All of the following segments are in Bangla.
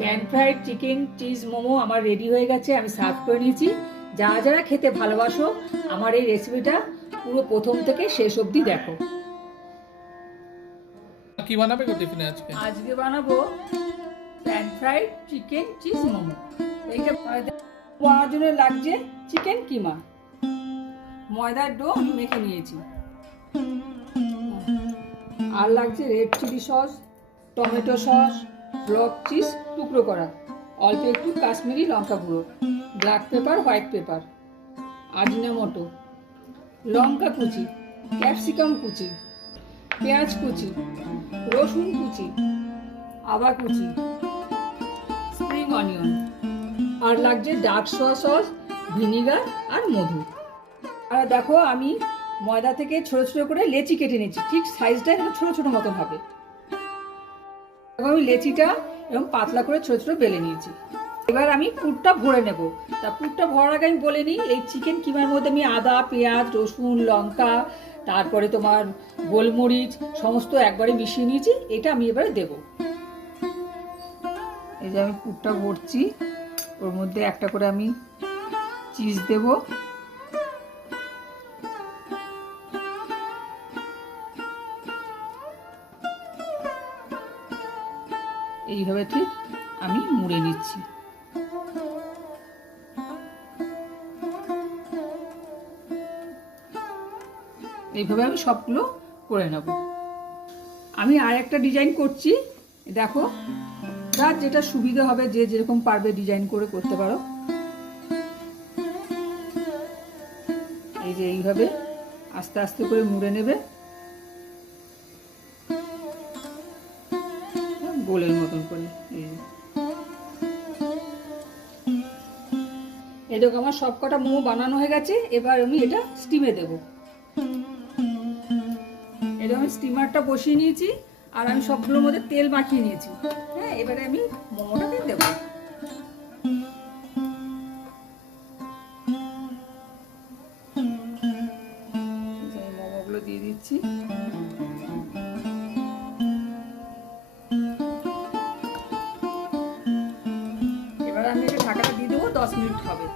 Pan fried chicken cheese momo আমার রেডি হয়ে গেছে, আমি সার্ভ করে নিয়েছি। যারা যারা খেতে ভালোবাসো আমার এই রেসিপিটা পুরো প্রথম থেকে শেষ অবধি দেখো। কি বানাবে গো টিফিনে আজকে? আজকে বানাবো pan fried chicken cheese momo. এইটা বানানোর জন্য লাগছে চিকেন কিমা, ময়দার ডো আমি মেখে নিয়েছি, আর লাগছে red chilli sauce, tomato sauce, block cheese টুকরো করা, অল্প একটু কাশ্মীরি লঙ্কা গুঁড়ো, black pepper, white pepper, Ajinomoto, লঙ্কা কুচি, ক্যাপসিকাম কুচি, পেঁয়াজ কুচি, রসুন কুচি, আদা কুচি, স্প্রিং অনিয়ন, আর লাগছে ডার্ক সোয়া সস, ভিনিগার আর মধু। আর দেখো আমি ময়দা থেকে ছোট ছোট করে লেচি কেটে নিয়েছি, ঠিক সাইজটা এরকম ছোট ছোট মতন হবে। আমি লেচিটা এরকম পাতলা করে ছোট ছোট বেলে নিয়েছি। এবার আমি পুরটা ভরে নেব। তা পুরটা ভরার আগে আমি বলে নিই, এই চিকেন কিমার মধ্যে আমি আদা, পেঁয়াজ, রসুন, লঙ্কা, তারপরে তোমার গোলমরিচ সমস্ত একবারে মিশিয়ে নিয়েছি। এটা আমি এবারে দেব। এই যে আমি পুরটা ভরছি, ওর মধ্যে একটা করে আমি চিজ দেব। এইভাবে ঠিক আমি মুড়ে নিচ্ছি। এইভাবে আমি সবগুলো করে নেব। আমি আর একটা ডিজাইন করছি, দেখো যার যেটা সুবিধা হবে, যে যেরকম পারবে ডিজাইন করে করতে পারো। এই যে এইভাবে আস্তে আস্তে করে মুড়ে নেবে, গোলের মতন করে। এই দেখো আমার সবকটা মোমো বানানো হয়ে গেছে। এবার আমি এটা স্টিমে দেবো। এটা আমি স্টিমারটা বসিয়ে নিয়েছি, আর আমি সবগুলোর মধ্যে তেল মাখিয়ে নিয়েছি। হ্যাঁ, এবারে আমি মোমোটাকে দেবো। মোমোগুলো দিয়ে দিচ্ছি। এবার আমি এটা ঢাকাটা দিয়ে দেবো, 10 মিনিট হবে।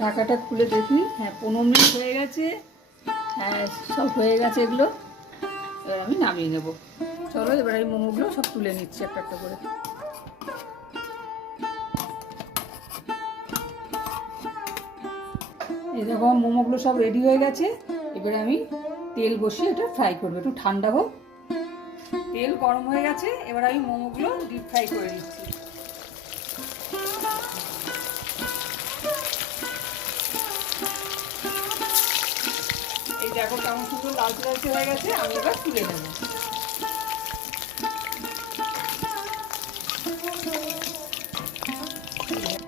ঢাকাটা খুলে দেখি, হ্যাঁ 15 মিনিট হয়ে গেছে। হ্যাঁ সব হয়ে গেছে এগুলো। এবার আমি নামিয়ে নেব। চলো এবার এই মোমোগুলো সব তুলে নিচ্ছি একটা একটা করে। এই দেখো মোমোগুলো সব রেডি হয়ে গেছে। এবারে আমি তেল বসিয়ে এটা ফ্রাই করবো, একটু ঠান্ডা হোক। তেল গরম হয়ে গেছে, এবার আমি মোমোগুলো ডিপ ফ্রাই করে নিচ্ছি। এই দেখো কেমন সুন্দর লালচে লালচে হয়ে গেছে, আমি এবার তুলে নেব।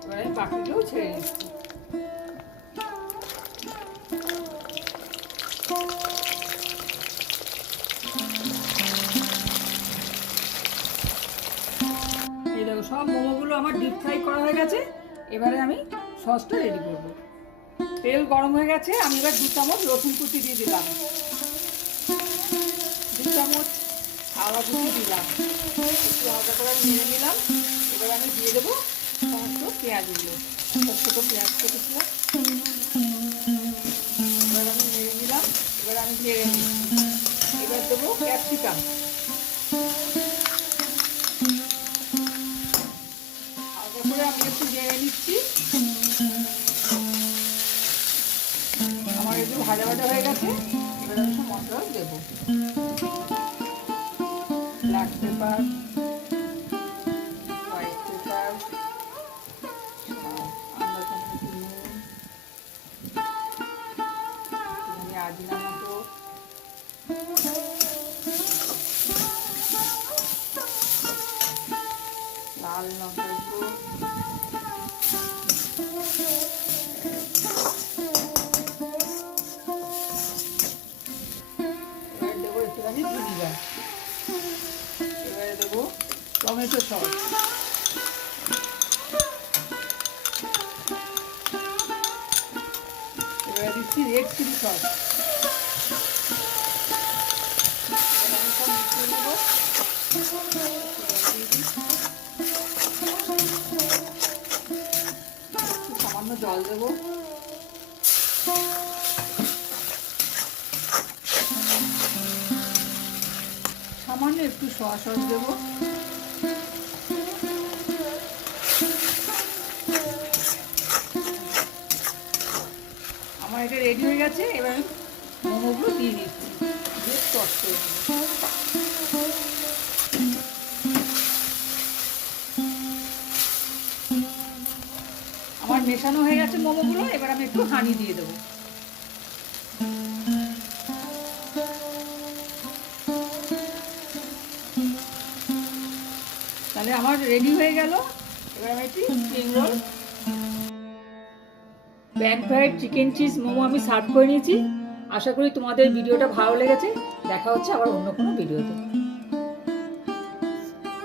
এবারে বাকিগুলো ছেড়ে নিচ্ছি। এই দেখো সব মোমোগুলো আমার ডিপ ফ্রাই করা হয়ে গেছে। এবারে আমি সসটা রেডি করব। তেল গরম হয়ে গেছে, আমি এবার 2 চামচ রসুন কুচি দিয়ে দিলাম, 2 চামচ আদা কুচি দিলাম, একটু হালকা করে নেড়ে নিলাম। এবার আমি দিয়ে দেবো সমস্ত পেঁয়াজগুলো, ছোটো ছোটো পেঁয়াজ কেটেছিলাম। এবার আমি নেড়ে নিলাম। এবার আমি নেড়ে নিচ্ছি। এবার দেবো ক্যাপসিকাম, হালকা করে আমি একটু নেড়ে নিচ্ছি। আমার একটু ভাজা ভাজা হয়ে গেছে। এবার আমি সব মশলা দেবো, ব্ল্যাক পেপার, হোয়াইট পেপার, আজিনোমোটো, লাল লঙ্কার গুঁড়ো, এবার দেবো একটুখানি ভিনিগার, এবারে দেবো টমেটো সস, এবারে দিচ্ছি রেড চিলি সস। আমি সব মিশিয়ে নেবো। জল দেবো। সামান্য একটু সয়া সস দেবো। আমার এটা রেডি হয়ে গেছে। এবার আমি মোমোগুলো দিয়ে দিচ্ছি, বেশ টস করে নেবো। আমার মেশানো হয়ে গেছে মোমোগুলো। এবার আমি একটু হানি দিয়ে দেবো। তাহলে আমার রেডি হয়ে গেল। এবার আমি একটি spring roll, pan fried chicken cheese momo আমি সার্ভ করে নিয়েছি। আশা করি তোমাদের ভিডিওটা ভালো লেগেছে। দেখা হচ্ছে আবার অন্য কোনো ভিডিওতে।